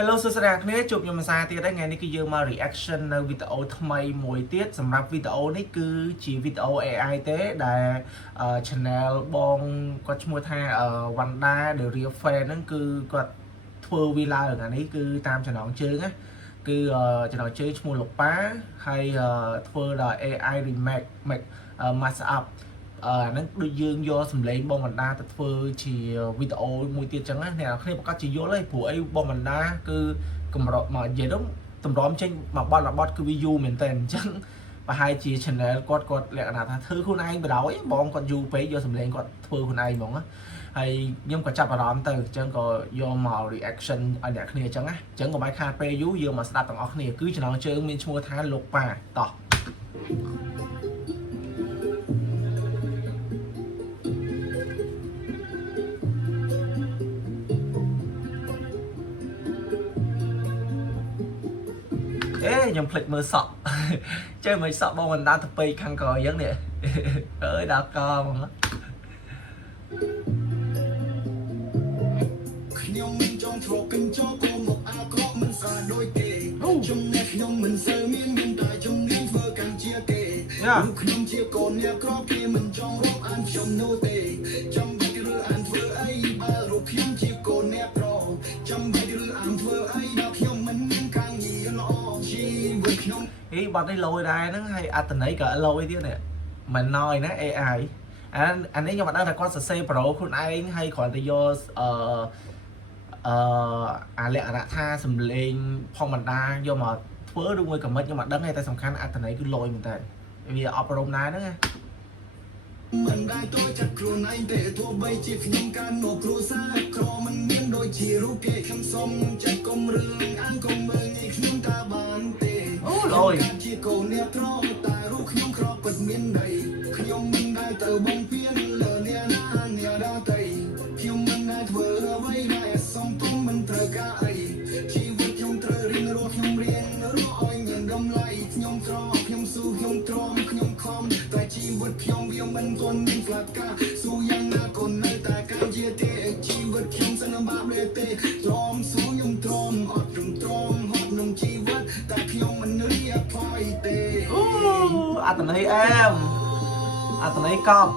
Hello សួស្តីអ្នកគ្នាជួបខ្ញុំម្សាទៀតហើយថ្ងៃនេះគឺយើងមក reaction នៅវីដេអូថ្មីមួយទៀតសម្រាប់វីដេអូនេះគឺជាវីដេអូ AI ទេដែល channel បងគាត់ឈ្មោះថា Wanda The Real Fan ហ្នឹងគឺគាត់ធ្វើវាឡើងអានេះគឺតាមចំណងជើងណាគឺចំណងជើងឈ្មោះលោកប៉ាហើយធ្វើដល់ AI remake mash up ហ្នឹងដូចយើងយកសម្លេងបងបណ្ដាទៅធ្វើជាវីដេអូមួយទៀតចឹងណាអ្នកនរគ្នាប្រកាសជាយល់ហើយព្រោះអីបងបណ្ដាគឺកម្រិតមកនិយាយទៅតម្រាំចេញមកបត់គឺវាយូរមែនតើអញ្ចឹងប្រហែលជា channel គាត់លក្ខណៈថាធ្វើខ្លួនឯងបដ ாய் បងគាត់យូរពេកយកសម្លេងគាត់ធ្វើខ្លួនឯងហ្មងណាហើយខ្ញុំក៏ចាប់អារម្មណ៍ទៅអញ្ចឹងក៏យកមក reaction ឲ្យអ្នកគ្នាអញ្ចឹងណាអញ្ចឹងកុំឲ្យខាតពេលយូរយើងមកស្ដាប់ទាំងអស់គ្នាគឺចំណងជើងមានឈ្មោះថាលោកប៉ាតោះខ្ញុំភ្លេចមើលសក់ចេះមិនសក់បងមិនដល់ទៅពេកខាងក្រោយអញ្ចឹងនេះអើយដល់កហ្មងខ្ញុំមិនចង់ធ្លាប់កិនចោលគោមកអាក្រក់មិនស្អាតដូចគេចំណែកខ្ញុំមិនសូវមានតែជំនាញធ្វើកាន់ជាគេរូបខ្ញុំជាកូនអ្នកក្រគេមិនចង់រាប់អានខ្ញុំនោះទេចាំបាច់ឬអានធ្វើអីបើរូបខ្ញុំជាកូនអ្នកក្រចាំបាច់ឬអានធ្វើអីដល់ខ្ញុំមិនមានការងារល្អជីវិតខ្ញុំបាត់នេះលយដែរហ្នឹងហើយអត្តន័យក៏លយទៀតនេះមិនណយណា AI អានេះខ្ញុំមិនដឹងថាគាត់សរសេរប្រូខ្លួនឯងហើយគ្រាន់តែយកអាលក្ខណៈថាសំលេងផងបណ្ដាយកមកធ្វើឬមួយកំមិតខ្ញុំមិនដឹងទេតែសំខាន់អត្តន័យគឺលយមែនតើវាអប់រំដែរហ្នឹងណាមិនដែរទៅចាត់ខ្លួនឯងទេទោះបីជាខ្ញុំកាន់មកគ្រួសារក្រមិនមានដូចជារូបគេខ្ញុំសុំចាត់កុំរឿងអានកុំមើលងាយខ្ញុំតាបានទេអូលយជាកូនអ្នកក្រតែរូបខ្ញុំក្រពិតមានន័យខ្ញុំមិនដែរទៅបងពៀនលើអ្នកណាអ្នកដល់ទៅខ្ញុំមិនដែរធ្វើអ្វីដែលសំទុំមិនត្រូវការអីជីវិតខ្ញុំត្រូវរៀនរស់ខ្ញុំរៀនរស់ឲ្យមានតម្លៃខ្ញុំក្រខ្ញុំស៊ូខ្ញុំទ្រាំខ្ញុំខំតែជីវិតខ្ញុំវាមិនទាន់មានផ្លាត់ការស៊ូយ៉ាងណាក៏នៅតែការជាទេជីវិតខ្ញុំសន្បាប់លេទេទ្រាំស៊ូខ្ញុំទ្រាំអត់ខ្ញុំទ្រាំហត់ក្នុងជីវិតតែខ្ញុំមិនរៀបផាយទេអូអត្តន័យអែមអត្តន័យកប់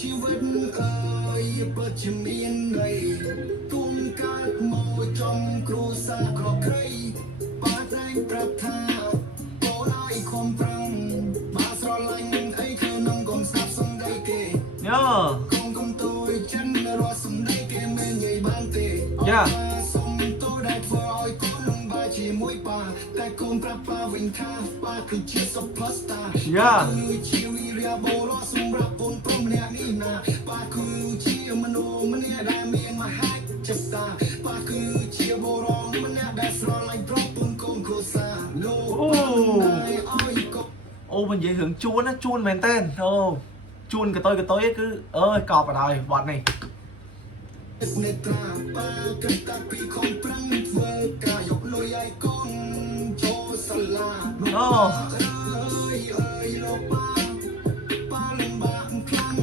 ជីវិតអើយពិតជាមានន័យទុំកើតមកចំគ្រួសារក្រក្រៃបាត់តែប្រាប់ថាបូនឲ្យខំប្រឹងបាស្រឡាញ់អីគឺនឹងកុំស្ដាប់សំដីគេយោកុំទួយចិនរស់សំដីគេមិននិយាយបានទេយ៉ាសុំតូដែលធ្វើឲ្យកូននឹងបាជាមួយប៉ាតែកូនប្រាប់ប៉ាវិញថាប៉ាគឺជា superstar យ៉ាជាវីរៈបូរសម្រាប់កូនប្រុសម្នាក់នេះណាប៉ាគឺជាមនុស្សម្នាក់ដែលមានមហិច្ឆតាប៉ាគឺជាបូរម្នាក់ដែលស្រឡាញ់ប្រុសពុនកូនគ្រួសារលោកអូមិននិយាយរឿងជួនណាជួនមែនតើអូជួនកតុយគឺអើយកប់បណ្ដោយបត់នេះនេត្រាប៉ាគិតតែពីខំប្រឹងធ្វើការយកលុយឲ្យកូនចូលសាលាអូអើយលោកប៉ាលំបាកខ្លាំង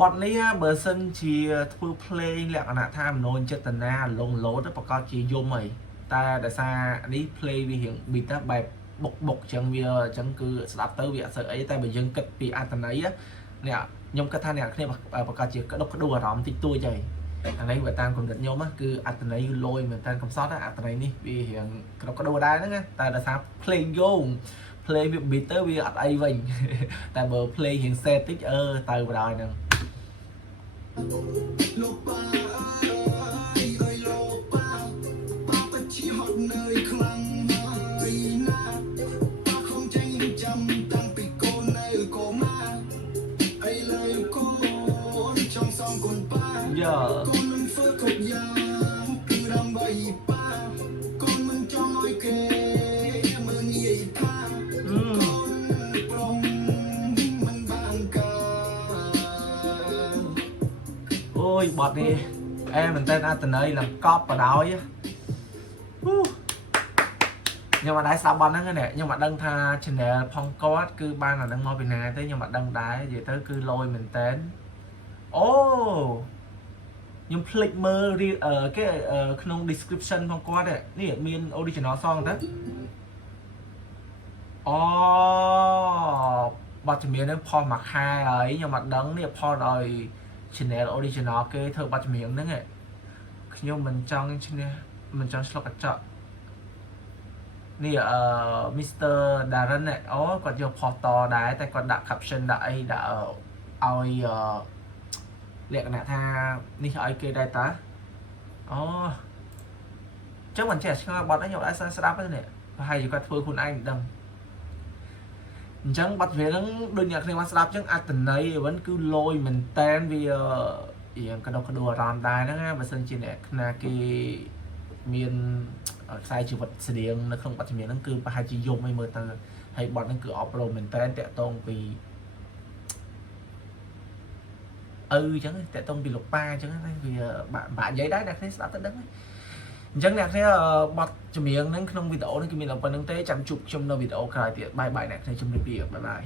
បត់នេះបើសិនជាធ្វើភ្លេងលក្ខណៈថាមនោចេតនាលងលោតប្រកាសជាយំហីតែដោយសារនេះភ្លេងវារៀងប៊ីតបែបបុកអញ្ចឹងវាអញ្ចឹងគឺស្ដាប់ទៅវាអត់សូវអីតែបើយើងគិតពីអត្ថន័យនេះខ្ញុំគិតថាអ្នកគ្នាប្រកាសជាក្តុកក្តួលអារម្មណ៍តិចតួចហើយអានេះបើតាមគំនិតខ្ញុំគឺអត្ថន័យលយមែនតើកំសត់អត្ថន័យនេះវារៀងក្តុកក្តួលដែរហ្នឹងតែដោយសារភ្លេងយោងភ្លេងវា beat ទៅវាអត់អីវិញតែបើភ្លេងរៀងសេតតិចទៅបណ្ដោយហ្នឹងលោកប៉ាអើយលោកប៉ាពិតជាហត់នឿយខ្លាំងហើយណាប៉ាខំចេញចាំតាំងពីកូននៅកូម៉ាអីលើកូនចង់សងកូនប៉ាយ៉ាកូនមិនធ្វើគ្រប់យ៉ាងគឺដើម្បីប៉ាកូនមិនចង់ឲ្យគេមើលងាយថាកូនប្រុងមិនបានការអូយបត់នេះអែមែនតើអត្តន័យឡើងកប់បដ ாய் ខ្ញុំអត់ដែរស្ដាប់បត់ហ្នឹងទេខ្ញុំអត់ដឹងថា channel ផងគាត់គឺបានអាហ្នឹងមកពីណាទេខ្ញុំអត់ដឹងដែរនិយាយទៅគឺលយមែនតើអូ nhưng click mơ cáiក្នុង description ផងគាត់នេះមាន original song ទៅអូបទចម្រៀងហ្នឹងផលមួយខែហើយខ្ញុំអត់ដឹងនេះផលឲ្យ channel original គេធ្វើបទចម្រៀងហ្នឹងខ្ញុំមិនចង់ឈ្នះមិនចង់ឆ្លុកកញ្ចក់នេះMr. Darren អូគាត់យកផុសតដែរតែគាត់ដាក់ caption ដាក់អីដាក់ឲ្យលក្ខណៈថានេះឲ្យគេដែរតាអូចឹងមិនចេះឆ្ងល់បទហ្នឹងខ្ញុំអាចស្ដាប់ទេនេះប្រហែលជាគាត់ធ្វើខ្លួនឯងមិនដឹងអញ្ចឹងបទចម្រៀងហ្នឹងដូចអ្នកគ្នាបានស្ដាប់ចឹងអត្ថន័យវិញគឺលយមែនតែនវារៀងកដោកដោអារម្មណ៍ដែរហ្នឹងណាបើសិនជាអ្នកណាគេមានខ្សែជីវិតស្តៀងនៅក្នុងបទចម្រៀងហ្នឹងគឺប្រហែលជាយំឲ្យមើលទៅហើយបទហ្នឹងគឺអប់រំមែនតែនតាក់ទងពីអញ្ចឹងតាក់ទងពីលោកប៉ាអញ្ចឹងណាវាបាក់និយាយដែរអ្នកគ្នាស្ដាប់ទៅដឹងអញ្ចឹងអ្នកគ្នាបទចម្រៀងហ្នឹងក្នុងវីដេអូនេះគឺមានតែប៉ុណ្្នឹងទេចាំជួបខ្ញុំនៅវីដេអូក្រោយទៀតបាយអ្នកគ្នាជម្រាបលាបាយ